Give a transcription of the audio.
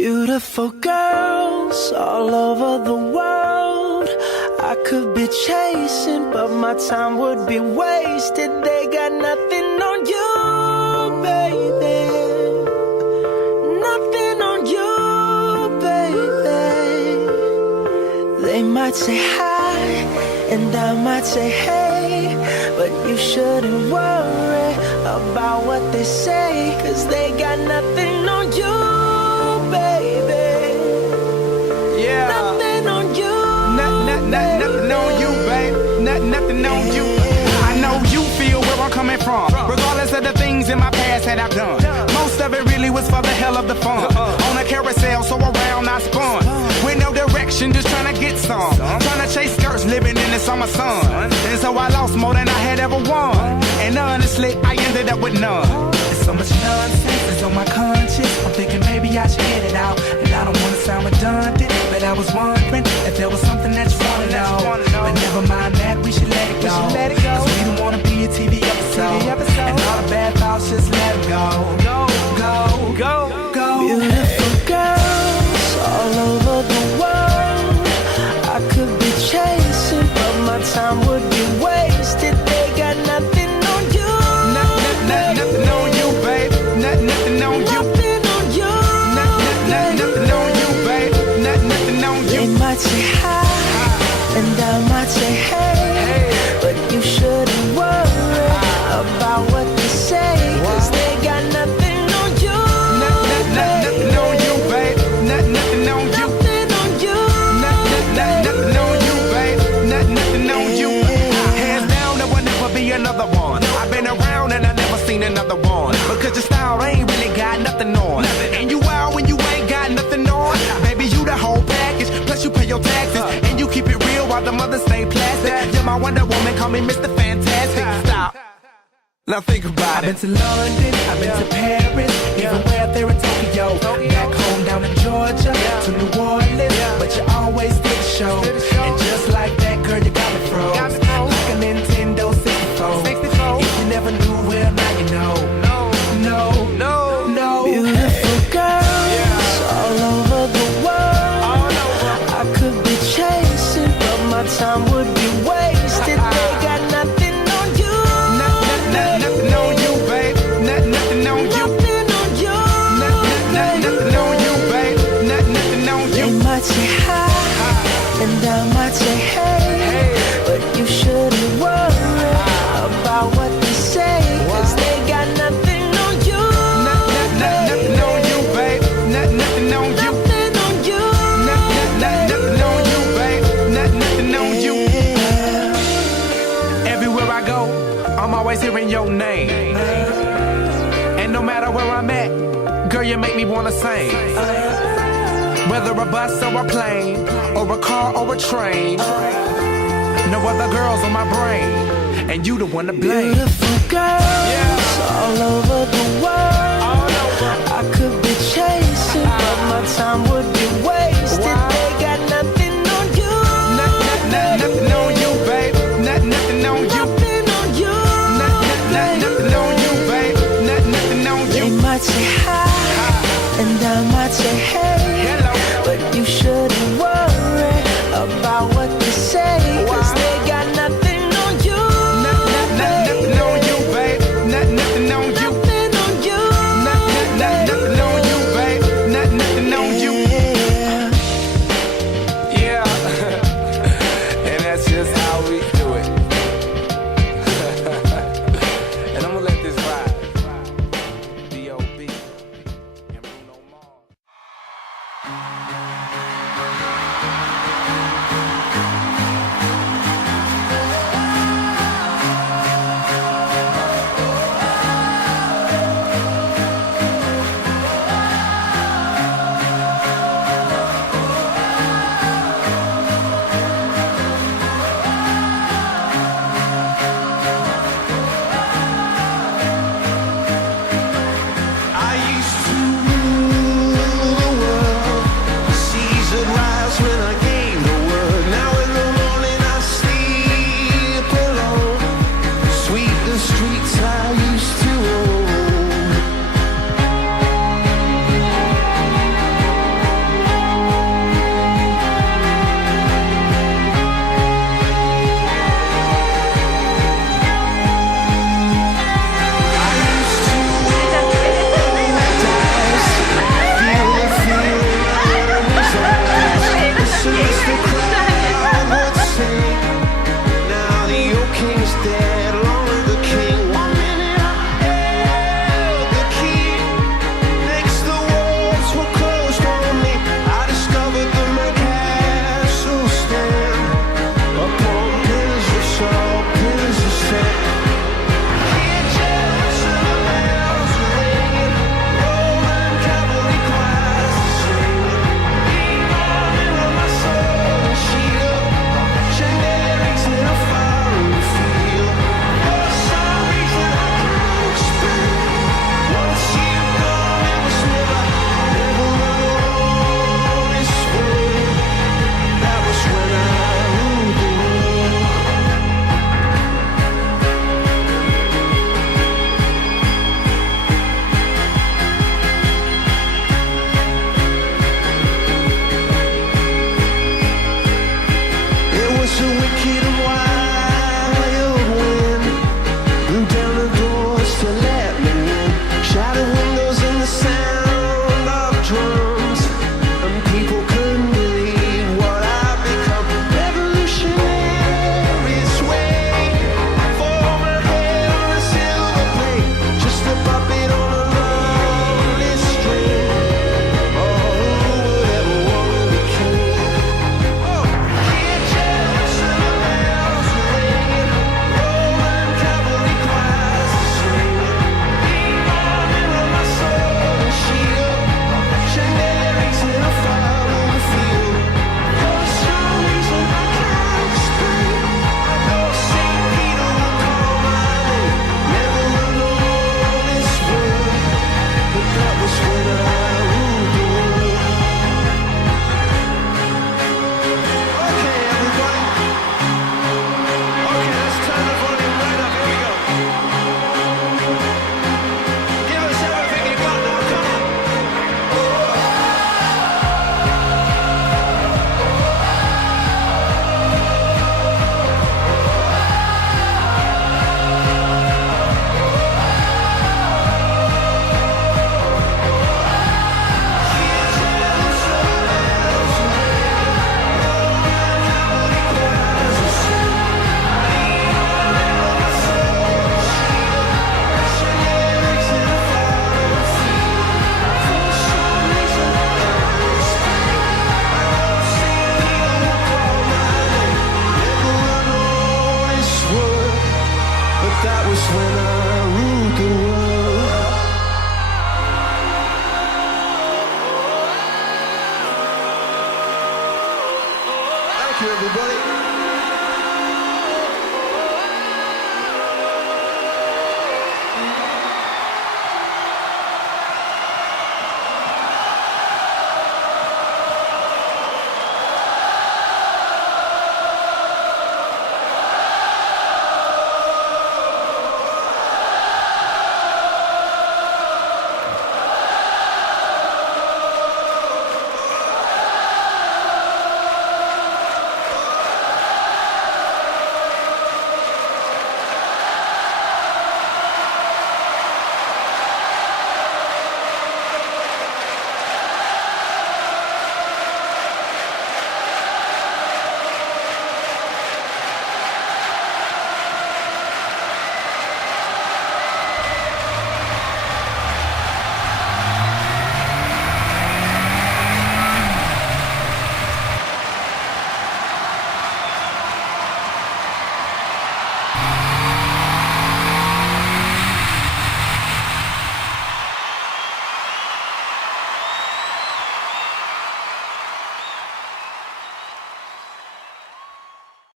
Beautiful girls all over the world. I could be chasing, but my time would be wasted. They got nothing on you, baby. Nothing on you, baby. They might say hi, and I might say hey, but you shouldn't worry about what they say, 'cause they got nothing on you, baby. Yeah. Nothing on you. Nothing on you, babe. Nothing on you. I know you feel where I'm coming from, regardless of the things in my past that I've done. Most of it really was for the hell of the fun. On a carousel, so around I spun. With no direction, just trying to get some. Trying to chase skirts, living in the summer sun. And so I lost more than I had ever won. And honestly, I ended up with none. There's so much nonsense is on my conscience. I'm thinking maybe I should get it out. And I don't want to sound redundant, but I was wondering if there was something that you want to know. But never mind that, we should let it go. 'Cause we don't want to be a TV episode. And all the bad thoughts, just let it go. Go, go, go, go. Beautiful girls all over the world. I could be chasing, but my time would be wasted. They got nothing on you. Nothing on you, babe. Nothing on you. Nothing on you. Nothing on you, babe. Nothing on you. They might say hi, and I might say hey, but you shouldn't worry about what they say, 'cause they got nothing on you. Nothing on you, babe. Nothing on you. Nothing on you. Nothing on you, babe. Nothing on you. Hands down, there will never be another one. I've been around and I never seen another one. Because your style ain't really got nothing on. And you out when you ain't got nothing on. Baby, you the whole package. Plus you pay your taxes. And you keep it real while the mothers stay plastic. You're my Wonder Woman, call me Mr. Fantastic. Stop. Now think about it. I've been to London, I've been to Paris, even where there in Tokyo. Back home down in Georgia, to New Orleans, but you always did the show. And just like that, girl, you got me froze. Like a Nintendo 64. If you never knew, well, now you know. No. Beautiful girls all over the world. I could be chasing, but my time would be wasted. They got nothing on you. Nothing on you, babe. Nothing on you. Nothing on you. Nothing on you, babe. Nothing on you. They might say hi, and I might say hey, but you shouldn't worry about what they say, 'cause they got nothing on you. Nothing on you, babe. Nothing on you. Nothing on you. Nothing on you, babe. Nothing on you. Everywhere I go, I'm always hearing your name. And no matter where I'm at, girl, you make me wanna sing. Whether a bus or a plane, or a car or a train, no other girls on my brain, and you the one to blame. Beautiful girl.